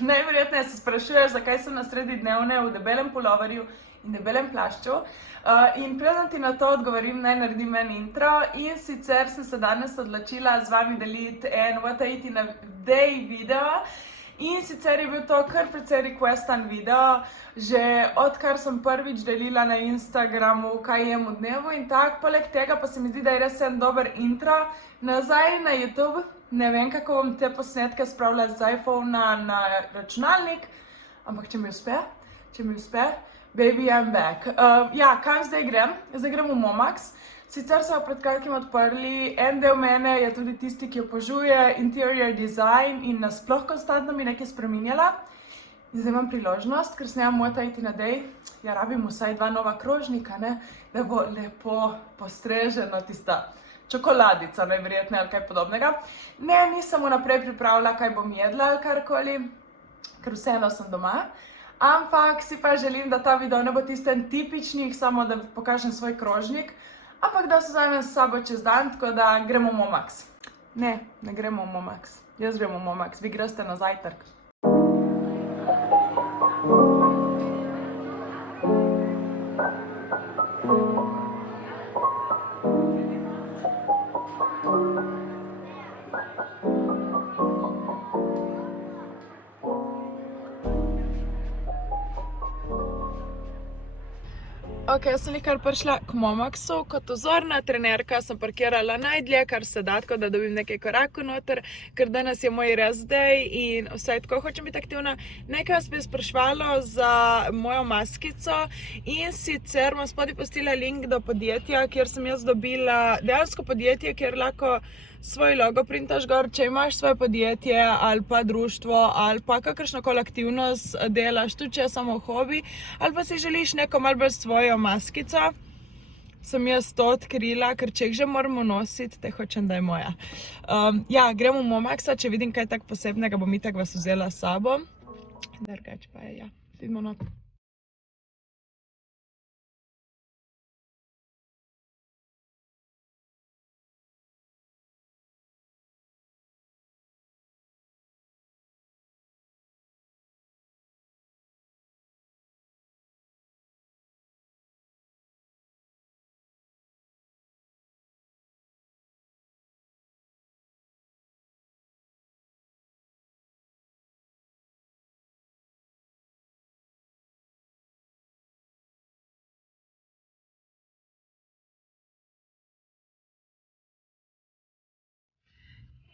Najverjetneje se sprašuješ, zakaj sem na sredi dnevne v debelem puloverju in debelem plašču. In preden ti na to odgovorim, naj naredim en intro. In sicer sem se danes odločila z vami deliti en What I Eat in a Day video. In sicer je bil to kar precej requestan video, že odkar sem prvič delila na Instagramu, kaj jem v dnevu in tak. Poleg tega pa se mi zdi, da je res en dober intro nazaj na YouTube. Ne vem, kako bom te posnetke spravila z iPhona na računalnik, ampak če mi uspe, baby, I'm back. Kam zdaj grem? Zdaj grem v Momax. Sicer so pred kratkim odprli, en del mene je tudi tisti, ki obožuje interior design in nasploh konstantno mi nekaj spreminjala. In zdaj imam priložnost, ker snemam What I Eat in a Day, rabim vsaj 2 nova krožnika, da bo lepo postrežena tista čokoladica, najverjetneje ali kaj podobnega. Ne, nisem vnaprej pripravila, kaj bom jedla ali karkoli, ker vseeno sem doma. Ampak si pa želim, da ta video ne bo tisten tipičnih, samo da pokažem svoj krožnik, ampak da se vzamem s sabo čez dan, tako da gremo v Momax. Ne gremo v Momax. Jaz gremo v Momax, vi greste na zajtrk. Ok, jaz sem kar prišla k Momaxu, kot vzorna trenerka sem parkirala najdlje, kar se da, tako da dobim nekaj korakov noter, ker danes je moj rest day in vsaj tako hočem biti aktivna. Nekaj vas bi sprašvalo za mojo maskico in sicer vam spodaj postila link do podjetja, kjer sem jaz dobila dejansko podjetje, kjer lahko svoj logo printaš gor, če imaš svoje podjetje ali pa društvo ali pa kakršnokoli aktivnost delaš, tudi če je samo hobi ali pa si želiš neko malo bolj svojo maskico, sem jaz to odkrila, ker če jih že moramo nositi, te hočem, da je moja. Gremo v Momaxa, če vidim kaj tak posebnega, bom itak vas vzela s sabo. Drugače pa je, idemo not.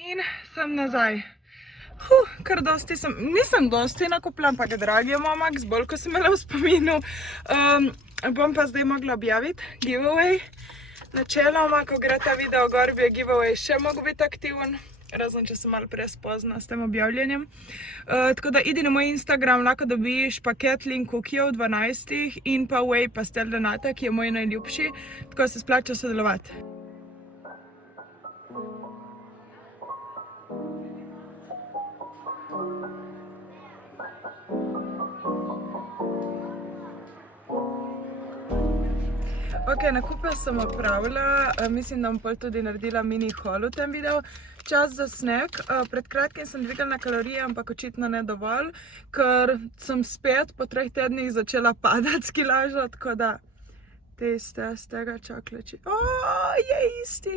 In sem nazaj. Kar dosti nisem dosti nakupila, ampak dragi je Momax, bolj ko sem imela v spominu. Bom pa zdaj mogla objaviti giveaway. Načeloma, ko gre ta video gor, bi je giveaway še mogel biti aktiven, razen če sem malo prespozna s tem objavljanjem. Tako da idi na moj Instagram, lahko dobiš paket link kukijev 12 in pa Whey pastel de nata, ki je moj najljubši, tako se splača sodelovati. Ok, nakupe sem opravila, mislim, da bom pol tudi naredila mini haul v tem videu. Čas za snack. Pred kratkim sem dvignila kalorije, ampak očitno ne dovolj, ker sem spet po 3 tednih začela padati s kilažo, tako da teste z tega čokoleči. Je isti!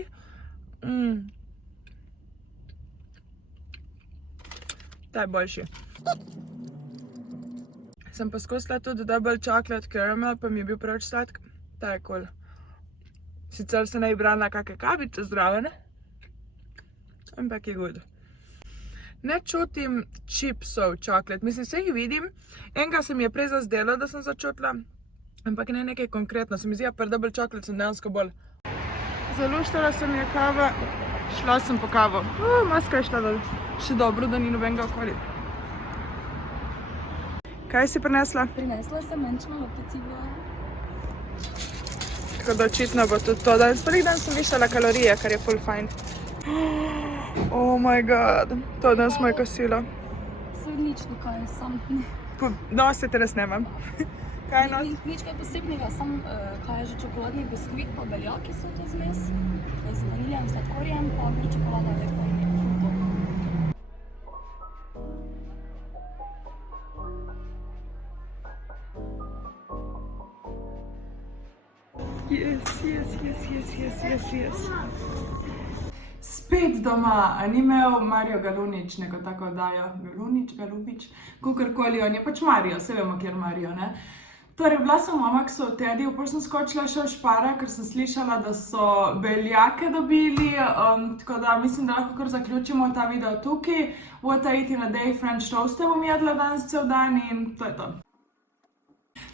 Ta je boljši. Sem poskusila tudi double chocolate caramel, pa mi je bil preveč sladk. Ta je cool. Sicer se ne bi brala kakšne kavice zraven, ampak je good. Ne čutim chipsov čokolat, mislim, vse jih vidim. Enega se mi je prej zazdelo, da sem začutila, ampak ne nekaj konkretno. Se mi zdi, pri double chocolate sem dejansko bolj. Zaluštala sem je kava, šla sem po kavo. Maska je šla dol. Še dobro, da ni nobenega okoli. Kaj si prinesla? Prinesla sem menčno pecivo. Tako da očitno bo tudi to. Danes prvih dan sem višala kalorije, kar je full fajn. Oh my god, to je danes moje kosilo. Srednično, kaj je sam. No, se te ne snemam. Kaj je not? Nič kaj posebnega, sam kaj je že čokoladni biskvit, pa beljaki so to zmes. Z vaniljem, sladkorjem, pa čokolada je pa in fruto. Yes. Spet doma, a ni imel Mario Galunič neko tako oddajo, Galubič, kakorkoli, on je pač Mario, se vemo, kjer Mario, ne? Torej, bila sem v Momaxu v Tediju, potem sem skočila še v Špara, ker sem slišala, da so beljake dobili, tako da mislim, da lahko kar zaključimo ta video tukaj. What I eat in a day, French toaste bom jedla danes cel dan in to je to.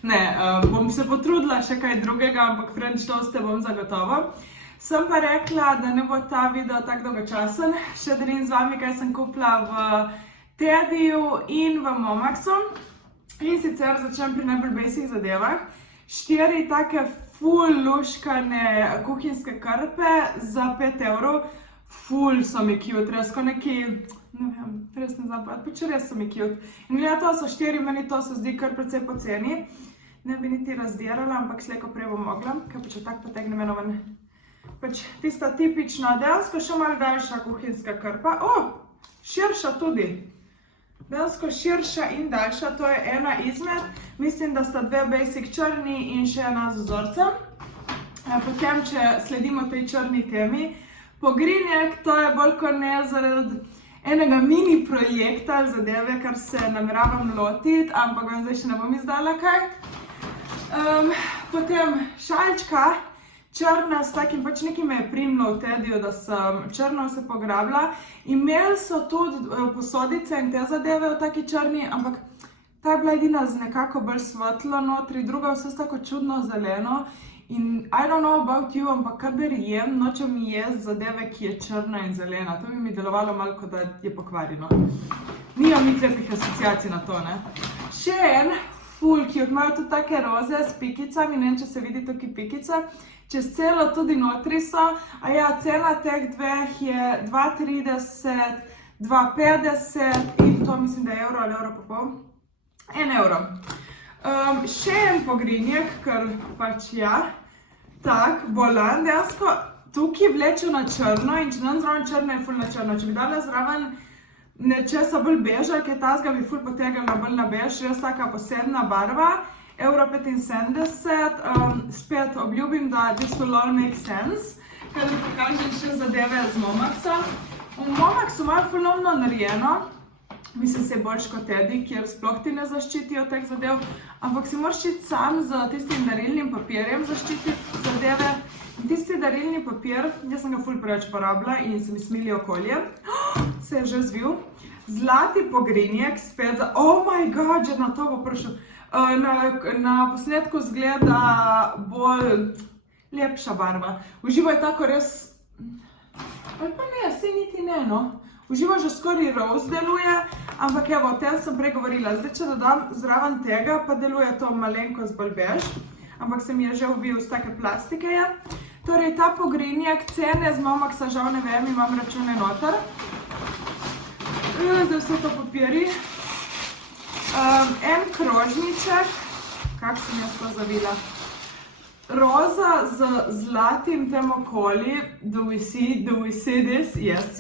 Ne, bom se potrudila še kaj drugega, ampak French toaste bom zagotovo. Sem pa rekla, da ne bo ta video tako dolgočasen, še delim z vami, kaj sem kupila v Tediju in v Momaxu. In sicer začnem pri najbolj basic zadevah. 4 take ful luškane kuhinjske krpe za 5 €. Ful so mi cute, res ko neki, ne vem, res ne znam povedati, pač res so mi cute. In gleda, to so 4, meni to se zdi kar precej poceni. Ne bi niti razdirala, ampak slej ko prej bom mogla, kaj pa če tak potegnem eno ven. Pač tista tipična, dejansko še malo daljša kuhinjska krpa. Širša tudi. Dejansko širša in daljša, to je ena izmed. Mislim, da sta 2 basic črni in še ena z vzorcem. Potem, če sledimo tej črni temi, pogrinjek, to je bolj kot ne zaradi enega mini projekta ali zadeve, kar se nameravam lotiti, ampak vam zdaj še ne bom izdala kaj. Potem šalčka. Črna s takim, pač nekaj me je primilo v Tediju, da sem črno se pograbila. Imeli so tudi posodice in te zadeve v taki črni, ampak ta je bila edina z nekako bolj svetlo notri, druga vse tako čudno zeleno. In I don't know about you, ampak kadar jem, nočem jesti zadeve, ki je črna in zelena. To bi mi delovalo malo, kot da je pokvarjeno. Nimam nič lepih asociacij na to, ne. Še en, ful cute, imajo tudi take roze s pikicami, ne vem, če se vidi tukaj pikica. Čez celo tudi notri so, a ja, cena teh dveh je 2,30, 2,50 in to mislim, da je evro ali evro pa pol. 1 €. Še en pogrinjek, ker pač ja, tak, bolan, dejansko tukaj vleče na črno in če nam zraven črno je ful na črno. Če bi dala zraven nečesa bolj beža, kaj tazga bi ful potegala bolj na bež, res taka posebna barva. 1,75 €, spet obljubim, da this will all make sense. Kaj da pokažem še zadeve z Momaxa. V Momaxu imajo fulnovno narejeno, mislim se boljš kot Tedi, kjer sploh ti ne zaščitijo teh zadev, ampak si moraš iti sam z tistim darilnim papirjem zaščititi zadeve. In tisti darilni papir, jaz sem ga ful preveč porabila in se mi smili okolje, se je že zvil. Zlati pogrinjek, spet za, oh my god, že na to bo prišel. Na posnetku zgleda bolj lepša barva. V živo je tako res, ali pa ne, saj niti ne, no. V živo že skoraj rose deluje, ampak evo, o tem sem prej govorila. Zdaj, če dodam zraven tega, pa deluje to malenkost bolj bež, ampak se mi je že uvil z take plastike je. Torej, ta pogrinjek, cene z Momaxa žal ne vem, imam račune noter. Zdaj vse to papiri. En krožniček, kak sem jaz to zavila, roza z zlatim tem okoli, do we see this? Yes.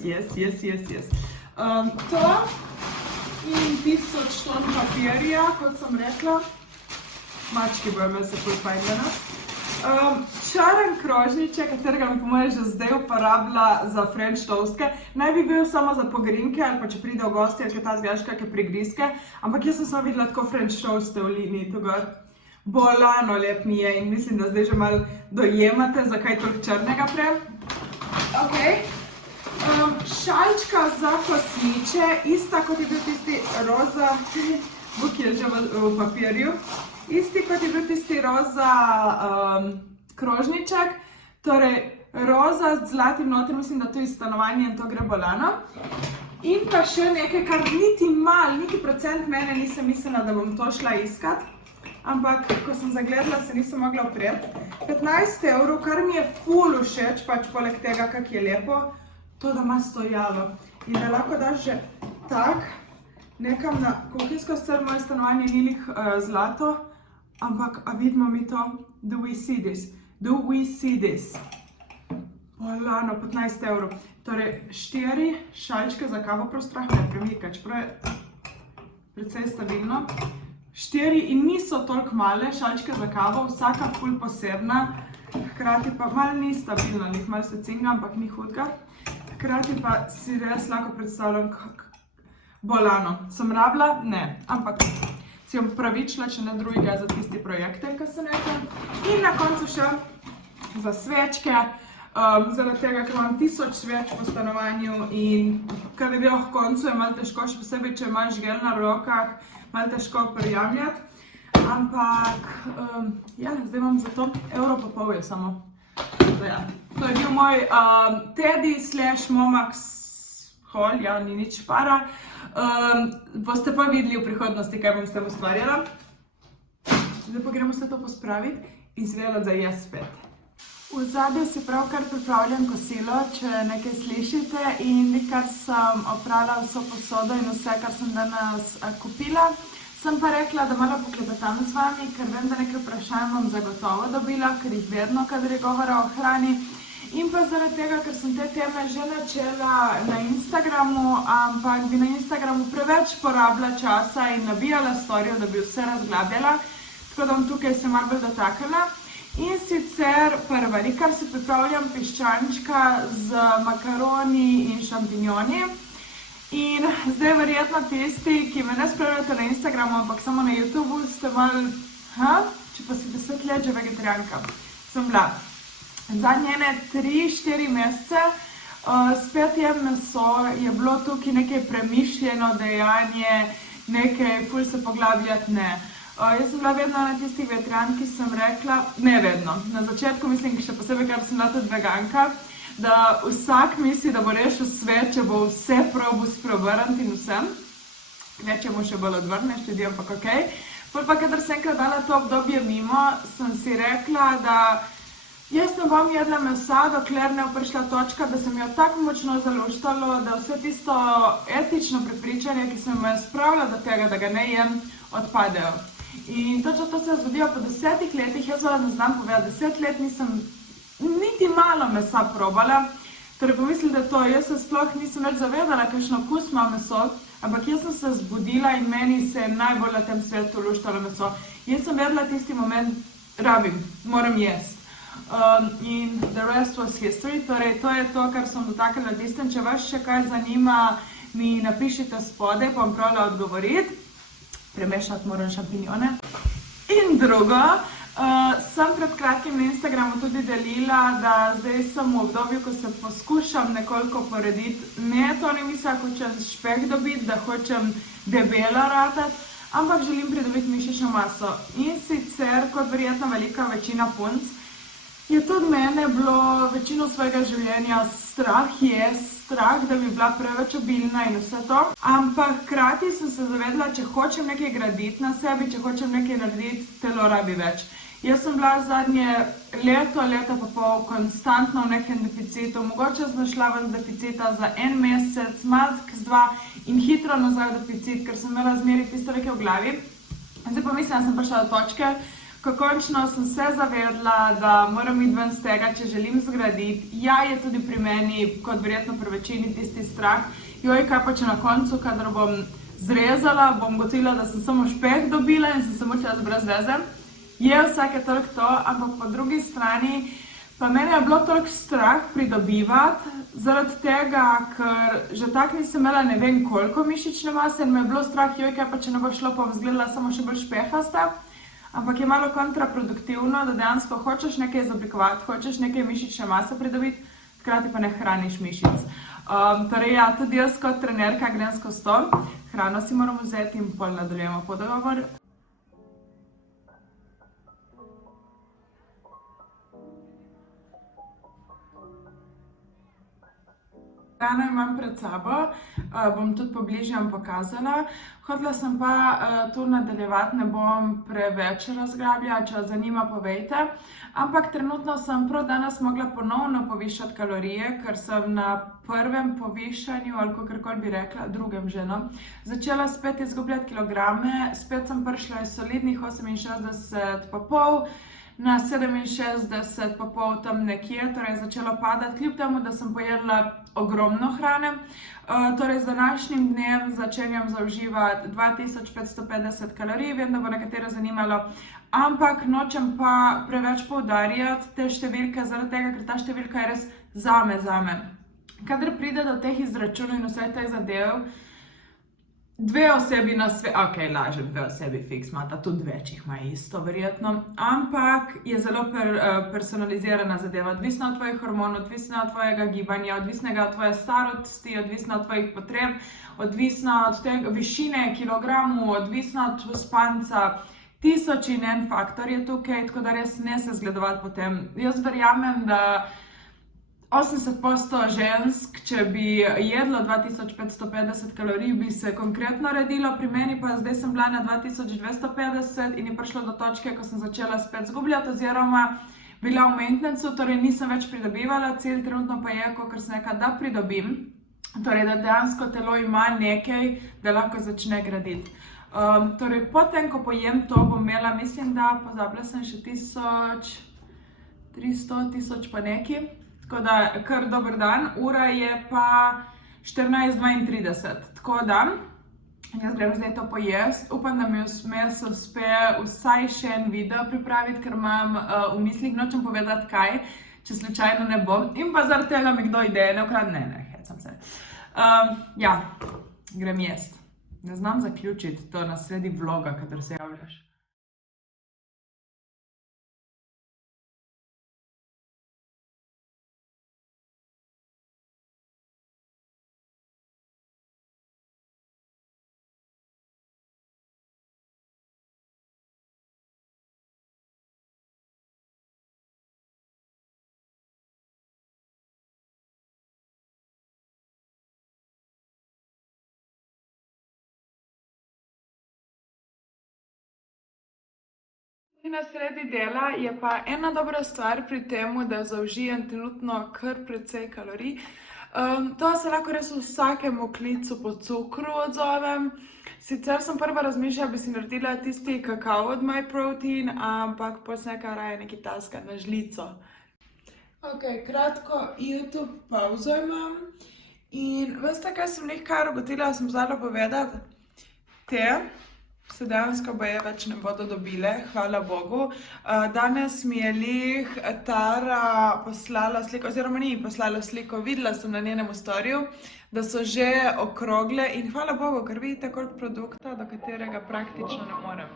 To in 1000 ton papirja, kot sem rekla, mački bojo imeli se ful fajn danes. Črn krožniček, katerega mi po moje že zdaj uporabila za French toastke, naj bi bil samo za pogrinjke ali pa če pride v gosti ali kaj ta zgledaš kakšne prigrizke, ampak jaz sem samo videla tako French toaste v liniji, to gor bolano lep mi je in mislim, da zdaj že malo dojemate, zakaj toliko črnega prej. Šalčka za kosmiče, ista kot je bil tisti roza, buk je že v papirju. Isti kot je bil tisti roza krožniček, torej roza z zlatim noter, mislim, da to je stanovanje in to gre bolano. In pa še nekaj, kar niti procent mene nisem mislila, da bom to šla iskat, ampak ko sem zagledala, se nisem mogla opreti. 15 €, kar mi je ful všeč, pač poleg tega, kak je lepo, to, da ima stojalo. In da lahko daš že tak, nekam na kuhinjsko stvar, moje stanovanje ni lik zlato, ampak, a vidimo mi to? Do we see this? Bolano, 15 €. Torej, 4 šalčke za kavo, prav strah me premika, čeprav je precej stabilno. 4 in niso toliko male šalčke za kavo, vsaka ful posebna. hkrati pa malo ni stabilno, njih malo se cinga, ampak ni hudga. Hkrati pa si res lahko predstavljam, kako bolano. Sem rabila? Ne, ampak si bom pravičila, če ne drugega, za tisti projekte, ki sem rekla. In na koncu še za svečke, zaradi tega, ker imam 1000 sveč po stanovanju in kad je v koncu je malo težko, še posebej, če imaš gel na rokah, malo težko prijamljati. Ampak, ja, zdaj imam za to €1,50 je samo. Ja. To je bil moj Teddy/Momax haul, ja, ni nič para. Boste pa videli v prihodnosti, kaj bom s tem ustvarjala. Zdaj pa gremo vse to pospraviti in zvedela za jaz spet. V zadju si pravkar pripravljam kosilo, če nekaj slišite, in kar sem oprala vso posodo in vse, kar sem danes kupila. Sem pa rekla, da malo poklepetam z vami, ker vem, da nekaj vprašanj bom zagotovo dobila, ker jih vedno, kadar je govora o hrani. In pa zaradi tega, ker sem te teme že načela na Instagramu, ampak bi na Instagramu preveč porabila časa in nabijala storjo, da bi vse razglabljala. Tako da bom tukaj se malo bolj dotaknila. In sicer prva, kar si pripravljam piščančka z makaroni in šampinjoni. In zdaj verjetno tisti, ki me ne spremljate na Instagramu, ampak samo na YouTubeu, ste malo, če pa si 10 let že vegetarijanka. Sem bila. Zadnje 3-4 mesece spet jem meso, je bilo tukaj nekaj premišljeno dejanje, nekaj ful se poglabljati, ne. Jaz sem bila vedno na tistih vegetarijank, ki sem rekla, ne vedno, na začetku mislim, še posebej, ker sem bila tudi veganka, da vsak misli, da bo rešil svet, če bo vse probal spreobrniti in vsem. Neče mu še bolj odvrneš, ljudi, ampak okej. Potem pa, kadar sem enkrat dala to obdobje mimo, sem si rekla, da jaz ne bom jedla mesa, dokler ne bo prišla točka, da sem jo tako močno zaluštalo, da vse tisto etično prepričanje, ki sem me spravila do tega, da ga ne jem, odpadejo. In točno to se je zgodilo po 10 letih, jaz vam ne znam povedati, 10 let nisem niti malo mesa probala, torej pomislite, da to, jaz se sploh nisem več zavedala, kakšno okus ima meso, ampak jaz sem se zbudila in meni se je najbolj na tem svetu luštalo meso. Jaz sem vedela tisti moment, rabim, moram jesti. In the rest was history, torej to je to, kar sem dotaknila tistem. Če vas še kaj zanima, mi napišite spodaj, pa bom pravila odgovoriti. Premešati moram šampinjone. In drugo, sem pred kratkim na Instagramu tudi delila, da zdaj sem v obdobju, ko se poskušam nekoliko porediti. Ne, to ne mislim, da hočem špeh dobiti, da hočem debela ratati, ampak želim pridobiti mišično maso. In sicer, kot verjetno velika večina punc, je tudi mene bilo večino svojega življenja strah, da bi bila preveč obilna in vse to. Ampak hkrati sem se zavedla, če hočem nekaj graditi na sebi, če hočem nekaj narediti, telo rabi več. Jaz sem bila zadnje leto pa pol konstantno v nekem deficitu, mogoče sem šla ven z deficita za 1 mesec, z 2 in hitro nazaj v deficit, ker sem imela zmeri tisto nekaj v glavi. Zdaj pa mislim, da sem prišla do točke, ko končno sem se zavedla, da moram iti ven z tega, če želim zgraditi. Ja, je tudi pri meni, kot verjetno pri večini, tisti strah. Joj, kaj pa če na koncu, kadar bom zrezala, bom gotovila, da sem samo špeh dobila in sem samo čas brez veze. Je vsake toliko to, ampak po drugi strani pa meni je bilo toliko strah pridobivati, zaradi tega, ker že tako nisem imela ne vem koliko mišične mase in me je bilo strah, joj, kaj pa če ne bo šlo, pa bom izgledala samo še bolj špehasta. Ampak je malo kontraproduktivno, da dejansko hočeš nekaj izoblikovati, hočeš nekaj mišične mase pridobiti, hkrati pa ne hraniš mišic. Torej ja, tudi jaz kot trenerka grem skozi to, hrano si moramo vzeti in pol nadaljujemo podogovor. Hrano imam pred sabo, bom tudi pobližje vam pokazala. Hotela sem pa tu nadaljevati, ne bom preveč razglabljala, če vas zanima, povejte. Ampak trenutno sem prav danes mogla ponovno povišati kalorije, ker sem na prvem povišanju, ali kakorkoli bi rekla, drugem že, no, začela spet izgubljati kilograme, spet sem prišla iz solidnih 68,5 na 67,5 tam nekje, torej je začelo padati, kljub temu, da sem pojedla ogromno hrane. Torej, z današnjim dnem začenjam zauživati 2550 kalorij, vem, da bo nekatere zanimalo, ampak nočem pa preveč poudarjati te številke, zaradi tega, ker ta številka je res zame. Kadar pride do teh izračunov in vseh teh zadev, dve osebi na svetu, ok, lažem, dve osebi fiks imata, tudi več jih ima isto, verjetno, ampak je zelo personalizirana zadeva, odvisna od tvojih hormonov, odvisna od tvojega gibanja, odvisna od tvoje starosti, odvisna od tvojih potreb, odvisna od tega višine, kilogramov, odvisna od spanca. 1000 in en faktor je tukaj, tako da res ne se zgledovati po tem. Jaz verjamem, da 80% žensk, če bi jedlo 2550 kalorij, bi se konkretno redilo, pri meni pa zdaj sem bila na 2250 in je prišlo do točke, ko sem začela spet zgubljati oziroma bila v maintenancu, torej nisem več pridobivala, cilj trenutno pa je, kakor sem rekla, da pridobim, torej da dejansko telo ima nekaj, da lahko začne graditi. Torej, potem, ko pojem to, bom imela, mislim, da pozabila sem še 1300, 1000 pa neki. Tako da, kar dober dan, ura je pa 14:32, tako da, jaz grem zdaj to pojest, upam, da mi vmes uspe vsaj še en video pripraviti, ker imam v mislih, nočem povedati kaj, če slučajno ne bom, in pa zaradi tega mi kdo ideje ne ukradne, ne, hecam se. Ja, grem jest. Ne znam zaključiti to na sredi vloga, kadar se javljaš. Na sredi dela je pa ena dobra stvar pri tem, da zaužijem trenutno kar precej kalorij. To se lahko res v vsakem klicu po cukru odzovem. Sicer sem prva razmišljala, bi si naredila tisti kakao od MyProtein, ampak potem sem rekla raje nekaj tasga na žlico. Ok, kratko YouTube pauzo imam. In veste, kaj sem kar ugotovila, sem pozabila povedati? Te se dejansko boje več ne bodo dobile, hvala Bogu. Danes mi je Tara poslala sliko, oziroma ni poslala sliko, videla sem na njenem storiju, da so že okrogle in hvala Bogu, ker vidite koliko produkta, do katerega praktično ne morem.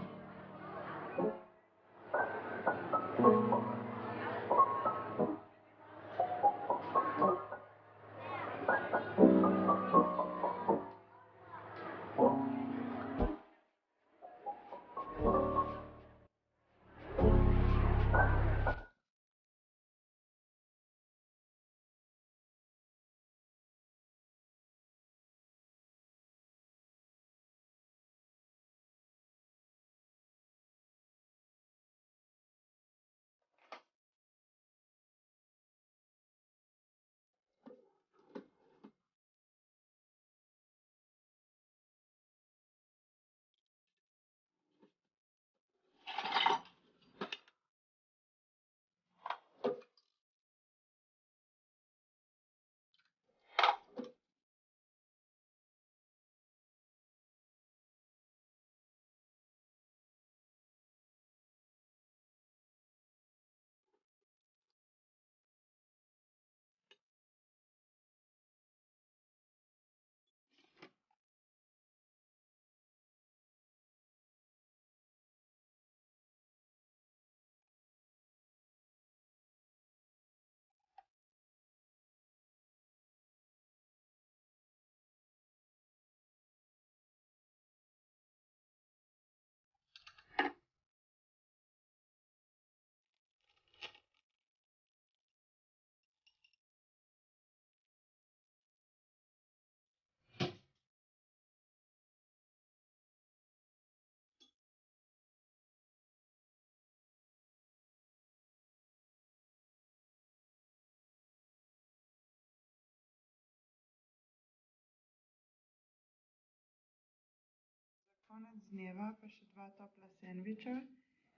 Konec dneva pa še 2 topla sendviča.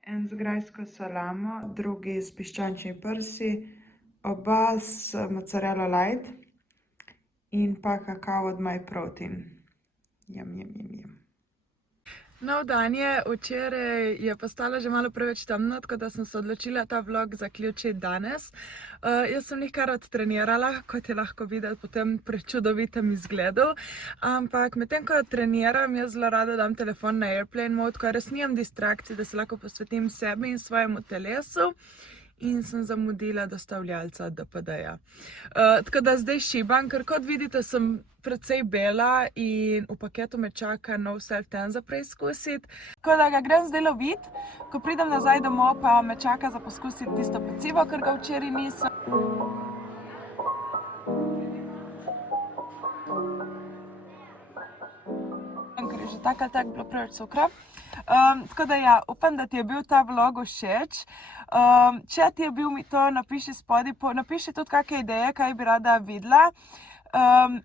En z grajsko salamo, drugi s piščančjimi prsi, oba s mozzarella light in pa kakao od My Protein. Jam. Nov dan je, včeraj je postalo že malo preveč temno, tako da sem se odločila ta vlog zaključiti danes. Jaz sem kar odtrenirala, kot je lahko videti po tem prečudovitem izgledu, ampak medtem ko treniram, jaz zelo rada dam telefon na airplane mode, ko res nimam distrakcij, da se lahko posvetim sebi in svojemu telesu. In sem zamudila dostavljalca DPD-ja. Tako da zdaj šibam, ker kot vidite sem precej bela in v paketu me čaka nov self-tan za preizkusiti. Tako da ga grem zdaj loviti, ko pridem nazaj domov pa me čaka za poskusiti tisto pecivo, ker ga včeraj nisem. Ker je že tako ali tako bilo preveč cukra. Tako da ja, upam, da ti je bil ta vlog všeč. Če ti je bil mi to, napiši spodaj, napiši tudi kakšne ideje, kaj bi rada videla.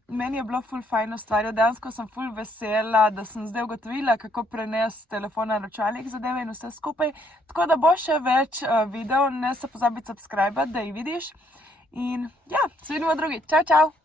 Meni je bilo ful fajn ustvarjati, dejansko sem ful vesela, da sem zdaj ugotovila, kako prenesti telefon na računalnik zadeve in vse skupaj. Tako da bo še več videov, ne se pozabi subscribati, da jih vidiš. In ja, se vidimo drugič. Čau, čau!